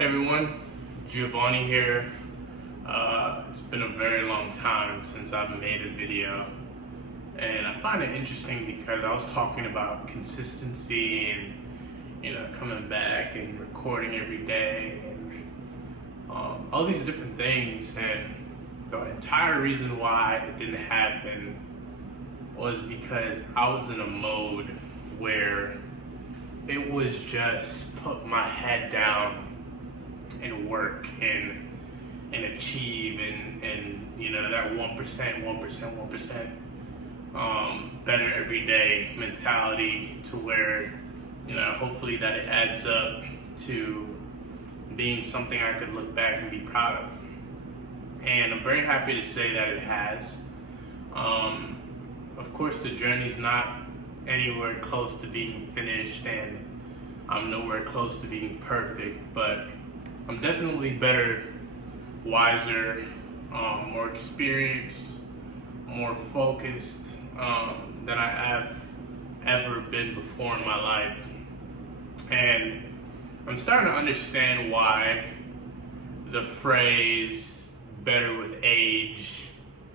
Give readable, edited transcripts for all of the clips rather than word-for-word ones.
Hey everyone, Giovanni here. It's been a very long time since I've made a video, and I find it interesting because I was talking about consistency and coming back and recording every day and all these different things, and the entire reason why it didn't happen was because I was in a mode where it was just put my head down and work and achieve and that 1% better every day mentality, to where hopefully that it adds up to being something I could look back and be proud of. And I'm very happy to say that it has. Of course, the journey's not anywhere close to being finished, and I'm nowhere close to being perfect, but I'm definitely better, wiser, more experienced, more focused than I have ever been before in my life. And I'm starting to understand why the phrase better with age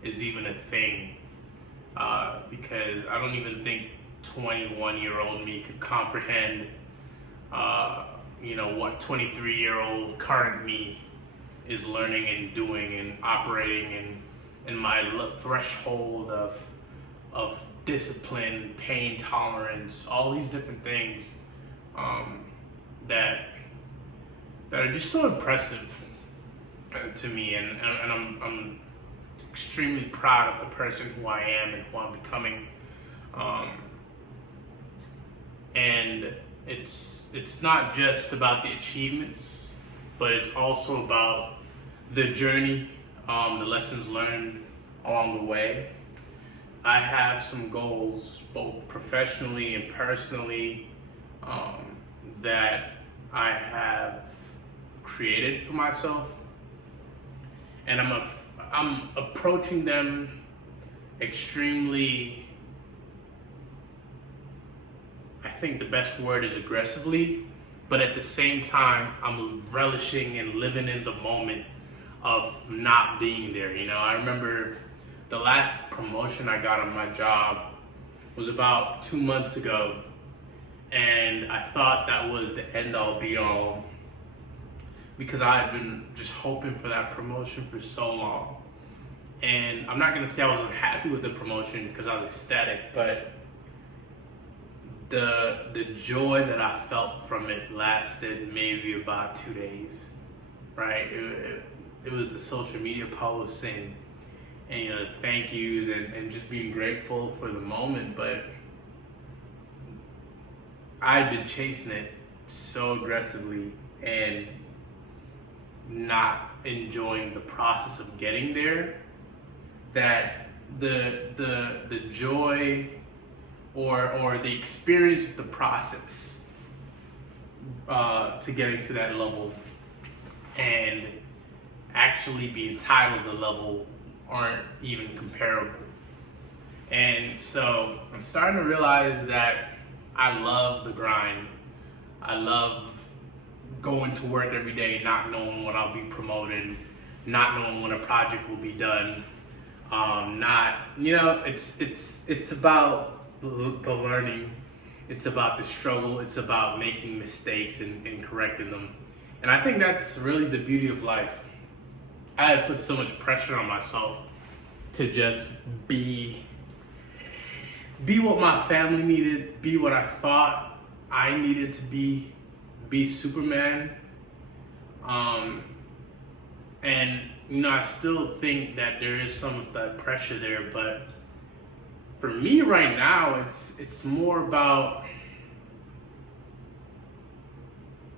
is even a thing. Because I don't even think 21-year-old me could comprehend what 23-year-old current me is learning and doing and operating in my threshold of discipline, pain tolerance, all these different things that are just so impressive to me, and I'm extremely proud of the person who I am and who I'm becoming. And it's not just about the achievements, but it's also about the journey, the lessons learned along the way. I have some goals, both professionally and personally, that I have created for myself, and I'm approaching them extremely, I think the best word is aggressively, but at the same time, I'm relishing and living in the moment of not being there. I remember the last promotion I got on my job was about 2 months ago, and I thought that was the end all be all, because I had been just hoping for that promotion for so long. And I'm not gonna say I was unhappy with the promotion because I was ecstatic, but the joy that I felt from it lasted maybe about 2 days, right? It was the social media posts and thank yous and just being grateful for the moment, but I had been chasing it so aggressively and not enjoying the process of getting there, that the joy or the experience of the process to getting to that level and actually be entitled to the level aren't even comparable. And so I'm starting to realize that I love the grind. I love going to work every day, not knowing when I'll be promoted, not knowing when a project will be done. It's about the learning, it's about the struggle, it's about making mistakes and correcting them. And I think that's really the beauty of life. I had put so much pressure on myself to just be what my family needed, be what I thought I needed to be Superman. And I still think that there is some of that pressure there, but for me right now, it's more about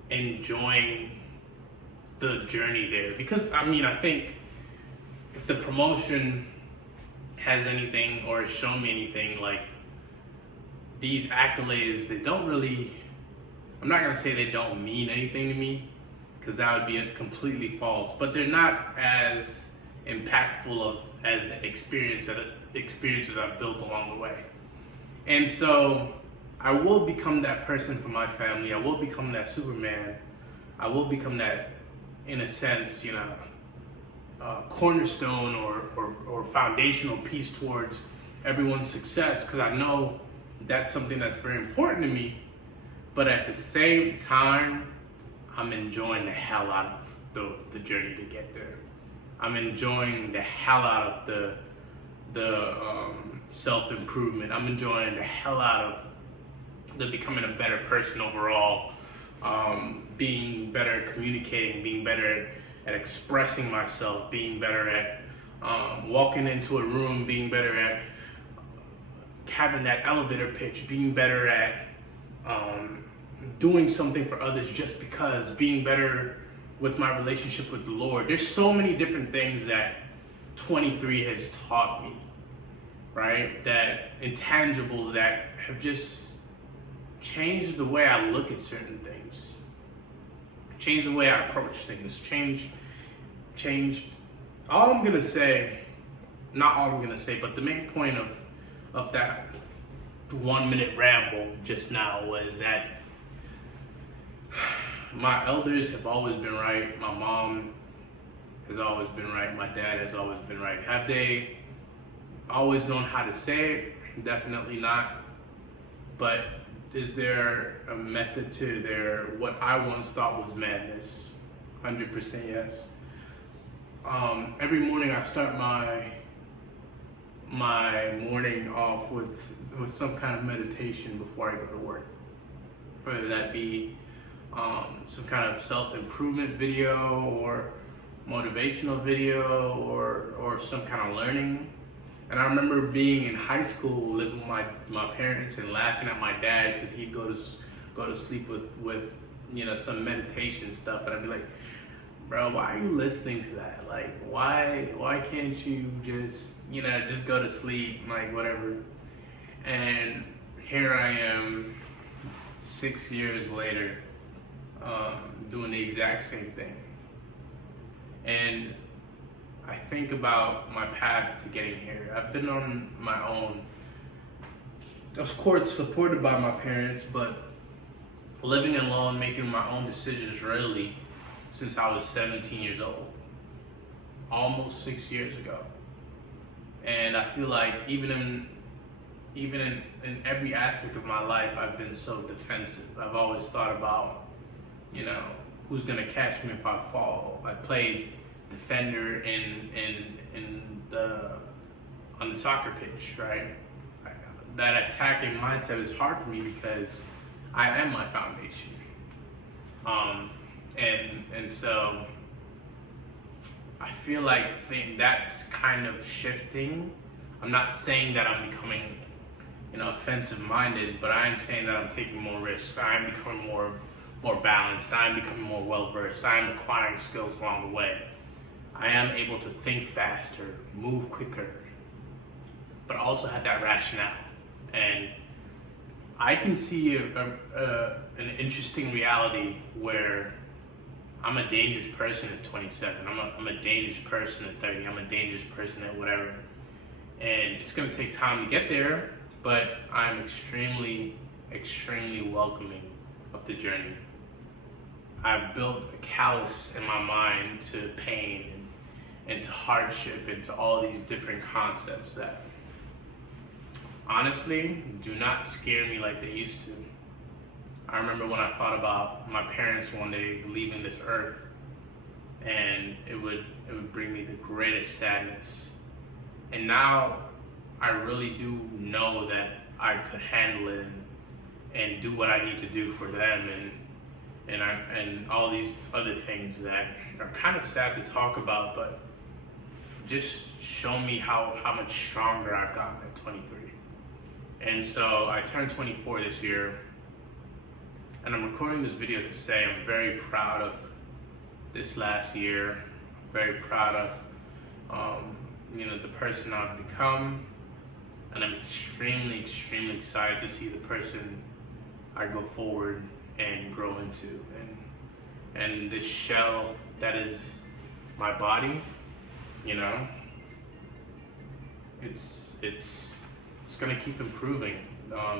enjoying the journey there. Because I think if the promotion has anything or has shown me anything, like these accolades, they don't really, I'm not gonna say they don't mean anything to me, because that would be completely false, but they're not as impactful as experiences I've built along the way. And so I will become that person for my family. I will become that Superman. I will become that, in a sense, cornerstone or foundational piece towards everyone's success, because I know that's something that's very important to me. But at the same time, I'm enjoying the hell out of the journey to get there. I'm enjoying the hell out of the self-improvement. I'm enjoying the hell out of the becoming a better person overall, being better at communicating, being better at expressing myself, being better at walking into a room, being better at having that elevator pitch, being better at doing something for others just because, being better with my relationship with the Lord. There's so many different things that 23 has taught me, right? That intangibles that have just changed the way I look at certain things, changed the way I approach things, changed all I'm gonna say, not all I'm gonna say, but the main point of that 1 minute ramble just now was that my elders have always been right. My mom has always been right. My dad has always been right. Have they always known how to say it? Definitely not. But is there a method to what I once thought was madness? 100% yes. Every morning I start my morning off with some kind of meditation before I go to work. Whether that be some kind of self-improvement video or motivational video or some kind of learning. And I remember being in high school, living with my parents and laughing at my dad because he'd go to sleep with some meditation stuff, and I'd be like, bro, why are you listening to that? Like, why can't you just go to sleep, like whatever. And here I am 6 years later, doing the exact same thing. And I think about my path to getting here. I've been on my own, of course supported by my parents, but living alone, making my own decisions really since I was 17 years old, almost 6 years ago. And I feel like even in every aspect of my life, I've been so defensive. I've always thought about, who's gonna catch me if I fall. I played defender on the soccer pitch, right? That attacking mindset is hard for me because I am my foundation. And so I feel like that's kind of shifting. I'm not saying that I'm becoming offensive minded, but I am saying that I'm taking more risks. I'm becoming more balanced. I'm becoming more well versed. I'm acquiring skills along the way. I am able to think faster, move quicker, but also have that rationale. And I can see an interesting reality where I'm a dangerous person at 27. I'm a dangerous person at 30. I'm a dangerous person at whatever. And it's going to take time to get there, but I'm extremely, extremely welcoming of the journey. I've built a callus in my mind to pain and to hardship and to all these different concepts that honestly do not scare me like they used to. I remember when I thought about my parents one day leaving this earth, and it would bring me the greatest sadness. And now I really do know that I could handle it and do what I need to do for them and all these other things that are kind of sad to talk about, but just show me how much stronger I've gotten at 23. And so I turned 24 this year, and I'm recording this video to say I'm very proud of this last year. Very proud of the person I've become, and I'm extremely, extremely excited to see the person I go forward and grow into. And this shell that is my body, it's gonna keep improving.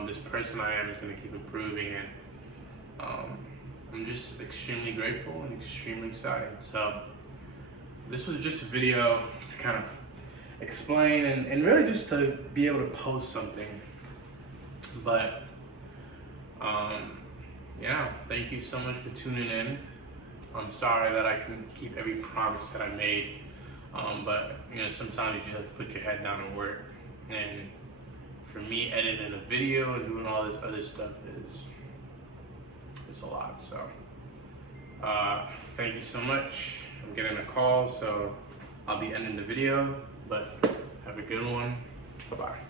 This person I am is gonna keep improving, and I'm just extremely grateful and extremely excited. So this was just a video to kind of explain and really just to be able to post something. But yeah, thank you so much for tuning in. I'm sorry that I couldn't keep every promise that I made, but you know, sometimes you just have to put your head down and work. And for me, editing a video and doing all this other stuff it's a lot. So thank you so much. I'm getting a call, so I'll be ending the video, but have a good one. Bye-bye.